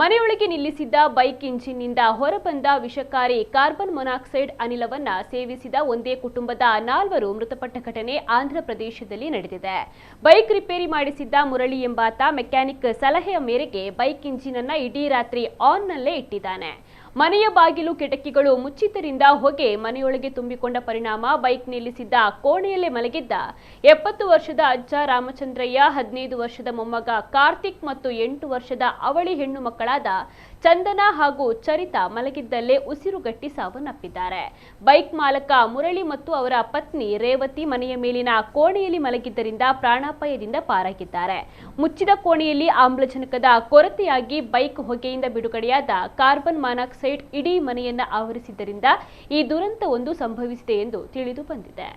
ಮನೆಯೊಳಗೆ ನಿಲ್ಲಿಸಿದ್ದ ಬೈಕ್ ಇಂಜಿನ್ನಿಂದ ಹೊರಬಂದ ವಿಷಕಾರಿ ಕಾರ್ಬನ್ ಮೊನಾಕ್ಸೈಡ್ ಅನಿಲವನ್ನ ಸೇವಿಸಿದ ಒಂದೇ ಕುಟುಂಬದ 4 ಮೃತಪಟ್ಟ ಘಟನೆ ಆಂಧ್ರಪ್ರದೇಶದಲ್ಲಿ ನಡೆದಿದೆ. ಬೈಕ್ ರಿಪೇರಿ ಮಾಡಿಸಿದ್ದ ಮುರಳಿ ಎಂಬಾತ ಮೆಕ್ಯಾನಿಕ್ ಸಲಹೆಯ ಮೇರೆಗೆ ಬೈಕ್ ಇಂಜಿನ್ ಅನ್ನು ಇಡೀ ರಾತ್ರಿ ಆನ್ನಲ್ಲೇ ಇಟ್ಟಿದ್ದಾನೆ. ಮನೆಯ ಬಾಗಿಲು ಕಿಟಕಿಗಳು ಮುಚ್ಚಿದ್ದರಿಂದ ಹೊಗೆ ಮನೆಯೊಳಗೆ ತುಂಬಿಕೊಂಡ ಪರಿಣಾಮ ಬೈಕ್ ನಿಲ್ಲಿಸಿದ್ದ ಕೋಣೆಯಲ್ಲೇ ಮಲಗಿದ್ದ 70 ವರ್ಷದ ಅಜ್ಜ ರಾಮಚಂದ್ರಯ್ಯ, 15 ವರ್ಷದ ಮೊಮ್ಮಗ ಕಾರ್ತಿಕ್ ಮತ್ತು 8 ವರ್ಷದ ಅವಳಿ ಹೆಣ್ಣು ಮಕ್ಕಳಾದ ಚಂದನ ಹಾಗೂ ಚರಿತಾ ಮಲಗಿದ್ದಲ್ಲೇ ಉಸಿರುಗಟ್ಟಿ ಸಾವನ್ನಪ್ಪಿದ್ದಾರೆ. ಬೈಕ್ ಮಾಲಕ ಮುರಳಿ ಮತ್ತು ಅವರ ಪತ್ನಿ ರೇವತಿ ಮನೆಯ ಮೇಲಿನ ಕೋಣೆಯಲ್ಲಿ ಮಲಗಿದ್ದರಿಂದ ಪ್ರಾಣಾಪಾಯದಿಂದ ಪಾರಾಗಿದ್ದಾರೆ. ಮುಚ್ಚಿದ ಕೋಣೆಯಲ್ಲಿ ಆಮ್ಲಜನಕದ ಕೊರತೆಯಾಗಿ ಬೈಕ್ ಹೊಗೆಯಿಂದ ಬಿಡುಗಡೆಯಾದ ಕಾರ್ಬನ್ ಮಾನಾಕ್ಸೈಡ್ ಇಡೀ ಮನೆಯನ್ನ ಆವರಿಸಿದ್ದರಿಂದ ಈ ದುರಂತವೊಂದು ಸಂಭವಿಸಿದೆ ಎಂದು ತಿಳಿದು ಬಂದಿದೆ.